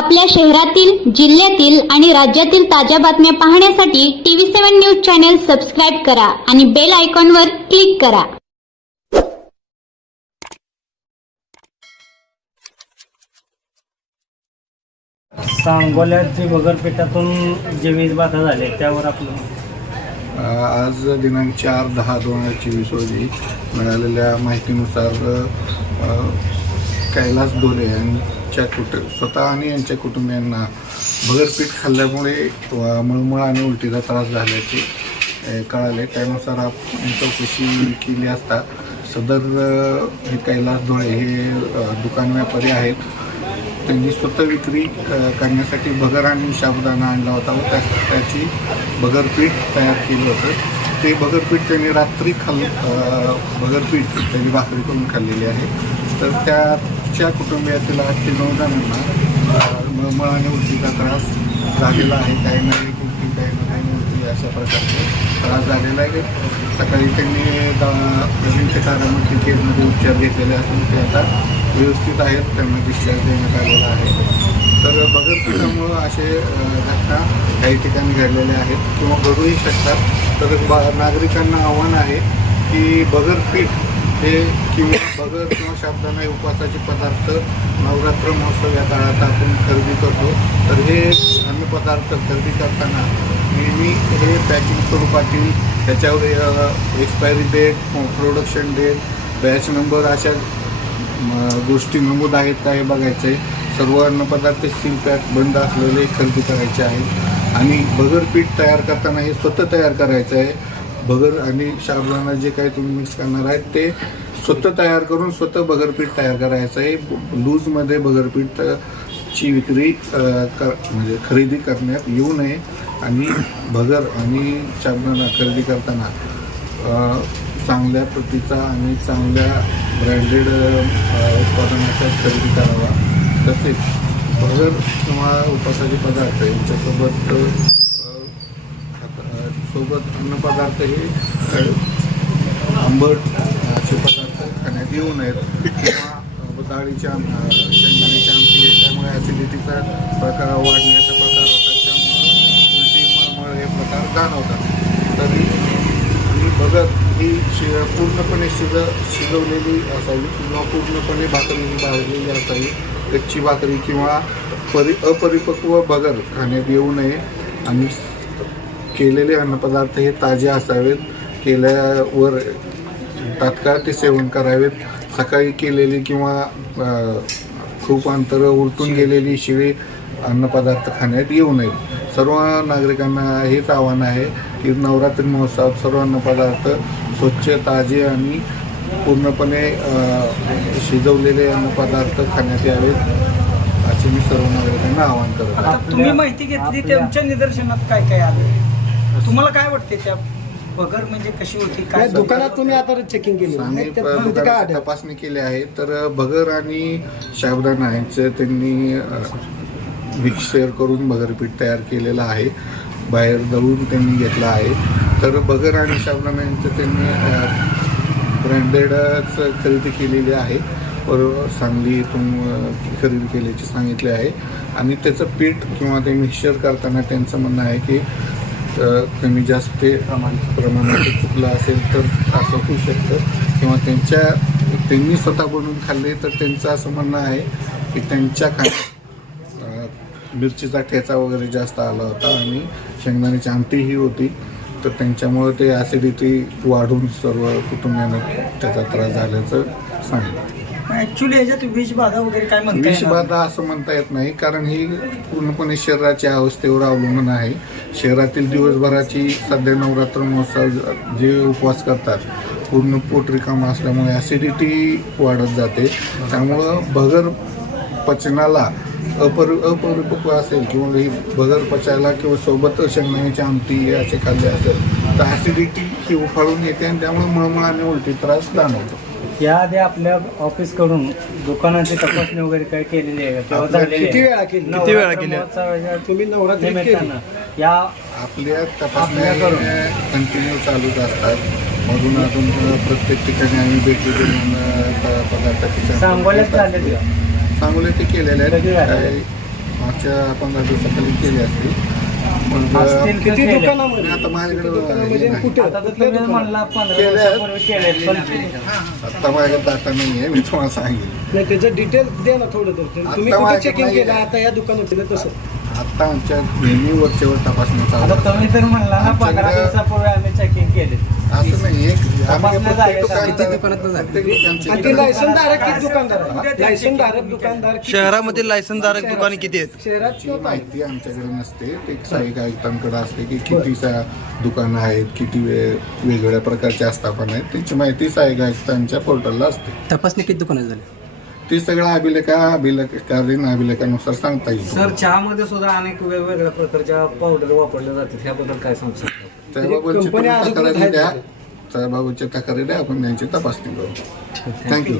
आपल्या शहरातील जिल्ह्यातील आणि राज्यातील ताज्या बातम्या पाहण्यासाठी TV seven news channel subscribe करा आणि बेल आयकॉनवर क्लिक करा. सांगोल्यात जी वगरपेठातून जे वीज बाधा झाले त्यावर आपलं आज दिनांक चार दहा दोन हजार चोवीस रोजी मिळालेल्या माहितीनुसार कैलास डोले यांच्या कुट स्वतः आणि यांच्या कुटुंबियांना भगरपीठ खाल्ल्यामुळे मळमळ आणि उलटीचा त्रास झाल्याचे कळाले. त्यानुसार आपण चौकशी केली असता सदर हे कैलास डोळे हे दुकान व्यापारी आहेत. त्यांनी स्वतः विक्री करण्यासाठी भगर आणि साबुदाणा आणला होता व त्या त्याची भगरपीठ तयार केलं होतं. ते भगरपीठ त्यांनी रात्री खाल्लं भगरपीठ त्यांनी भाकरी करून खाल्लेली आहे. तर त्या च्या कुटुंबियातील आठ ते नऊ जणांना मळमळ आणि उलटीचा त्रास झालेला आहे. काही नाही उलटी काही नाही उलटी अशा प्रकारचे त्रास झालेला आहे. सकाळी त्यांनी दा- अजिंक्य तारामती केअरमध्ये उपचार घेतलेले असून ते आता व्यवस्थित आहेत त्यांना डिस्चार्ज देण्यात आलेला आहे. तर बगरपीठामुळं असे घटना काही ठिकाणी घडलेल्या आहेत. किंवा घडूही शकतात. तर बा नागरिकांना आव्हान आहे की बगरपीठ हे किंवा बगर किंवा शब्दाने उपवासाचे पदार्थ नवरात्र महोत्सव या काळात आपण खरेदी करतो. तर हे अन्नपदार्थ खरेदी करताना नेहमी हे पॅकिंग स्वरूपातील त्याच्यावर expiry date production date batch number अशा गोष्टी नमूद आहेत का हे बघायचं आहे सर्व अन्नपदार्थ सील पॅक बंद असलेले खरेदी करायचे आहेत. आणि बगर पीठ तयार करताना हे स्वतः तयार करायचं आहे भगर आणि साबुदाणा जे काही तुम्ही मिक्स करणार आहेत ते स्वतः तयार करून स्वतः बगरपीठ तयार करायचं आहे. लूजमध्ये बगरपीठ ची विक्री कर म्हणजे खरेदी करण्यात येऊ नये. आणि भगर आणि साबुदाणा खरेदी करताना चांगल्या प्रतीचा आणि चांगल्या ब्रँडेड उत्पादनाचा खरेदी करावा. तसेच भगर किंवा उपासाचे पदार्थ यांच्यासोबत सोबत अन्नपदार्थ हे आंबट असे पदार्थ खाण्यात येऊ नयेत. किंवा डाळीच्या डाळीची शेंगदाण्याची आमटी आहे त्यामुळे ॲसिडिटीचा प्रकार वाढण्याचा प्रकार होतात. त्यामुळं उलटी मळमळ हे प्रकार जाणवतात. तरी आम्ही बघत ही शि पूर्णपणे शिज शिजवलेली असावी किंवा पूर्णपणे भाकरी ही भाजलेली असावी. कच्ची भाकरी किंवा परि अपरिपक्व बगर खाण्यात येऊ नये. आणि केलेले अन्नपदार्थ हे ताजे असावेत केल्यावर तात्काळ ते सेवन करावेत. सकाळी केलेली किंवा खूप अंतर उलटून गेलेली शिळी अन्नपदार्थ खाण्यात येऊ नयेत सर्व नागरिकांना हेच आव्हान आहे की नवरात्री महोत्सवात सर्व अन्नपदार्थ स्वच्छ ताजे आणि पूर्णपणे शिजवलेले अन्नपदार्थ खाण्यात यावेत असे मी सर्व नागरिकांना आवाहन करत तुम्ही माहिती घेतली त्यांच्या निदर्शनात काय काय आलं? तुम्हाला काय वाटते त्या बगर म्हणजे कशी होती? काय नाही, दुकानात तुम्ही आता चेकिंग केली. आम्ही नाही, त्यात काय दुकानात आढळलं? तपासणी केली आहे. तर भगर आणि साबुदाणा यांचं त्यांनी मिक्सर करून भगरपीठ तयार केलेलं आहे. बाहेर दळून त्यांनी घेतलं आहे. तर भगर आणि साबुदाणा यांचं त्यांनी ब्रँडेडच खरेदी केलेली आहे. बरोबर सांगली इथून अ, खरेदी केल्याचे सांगितले आहे. आणि त्याचं पीठ किंवा ते मिक्सचर करताना त्यांचं म्हणणं आहे की कमी जास्त ते प्रमाणात चुकलं असेल तर असं होऊ शकतं. किंवा त्यांच्या त्यांनी स्वतः बनवून खाल्ले तर त्यांचं असं म्हणणं आहे की त्यांच्या खाण्यात मिरचीचा ठेचा वगैरे जास्त आला होता आणि शेंगदाण्याची आमटीही होती. तर त्यांच्यामुळं ते ॲसिडिटी वाढून सर्व कुटुंबियांना त्याचा त्रास झाल्याचं सांगितलं. ऍक्च्युली याच्यात वगैरे काय विषबाधा असं म्हणता येत नाही कारण ही पूर्णपणे शरीराच्या अवस्थेवर अवलंबून आहे. शहरातील दिवसभराची सध्या नवरात्र महोत्सव जे उपवास करतात पूर्ण पोट रिकाम असल्यामुळे ॲसिडिटी वाढत जाते. त्यामुळं भगर पचनाला अपर अपरिपक्व असेल किंवा ही भगर पचायला किंवा सोबत शेंगण्याची आमटी असे खाल्ले असेल तर ॲसिडिटी ही उफाळून येते आणि त्यामुळे मळमळ आणि उलटी त्रास जाणवतो. याआधी आपल्या ऑफिसकडून दुकानाची तपासणी वगैरे काय केलेली आहे का? किंवा आपल्या झालेली आहे? किती वेळा केली? नवरात्र किती वेळा केली? महोत्सवाच्या तुम्ही नवरात्रीत केली निमित्तानं या आपल्या तपासण्या आपल्याकडून. कंटिन्यू चालूच असतात मधून अजून प्रत्येक ठिकाणी आम्ही भेटी देऊन पदार्थाची sample सांगोल्यात घेत असतो. ते सांगोले ते केलेले कधी आहेत झाले? काही मागच्या पंधरा दिवसाखाली केली असतील असतील किती केले? दुकानामध्ये आता माझ्याकडे किती दुकानामध्ये आणि नाही. कुठे आता तर कुठल्या तुम्ही दुकानात? म्हणला पंधरा केले. दिवसापूर्वी केले पण आता माझ्याकडे डाटा नाही आहे मी तुम्हाला सांगेन नाही त्याचं डिटेल द्या ना थोडं तर तुम्ही आता कुठे माझ्याकडे चेकिंग नाही केलं आहे. आता या दुकानात केलं तसं आता आमच्या नेहमी वरच्यावर तपासणी चालू आता आहे. तुम्ही तर म्हणला ना पंधरा आमच्याकडे- दिवसापूर्वी आम्ही चेकिंग केले असं नाही एक लायसन धारक दुकानदार लायसन धारक दुकानदार? शहरामध्ये लायसन धारक दुकाने किती आहेत? शहरात ची किंवा बाहेर? माहिती आमच्याकडे नसते. ते सहाय्यक आयुक्तांकडे असते की किती सा दुकानं आहेत किती वे वेगवेगळ्या प्रकारच्या आस्थापना आहेत. त्याची माहिती सहाय्यक आयुक्तांच्या पोर्टलला असते. तपासणी किती दुकानात झाली? ती सगळं अभिलेखा अभिलेखकालीन अभिलेखानुसार सांगता येईल. सर चहामध्ये सुद्धा अनेक वेगवेगळ्या प्रकारच्या पावडर वापरल्या जातात. ह्याबद्दल काय सांगू शकता? तुम्ही अधिकृत तक्रारी द्या? त्याबाबतची तक्रारी द्या आपण त्यांची तपासणी करू. थँक्यू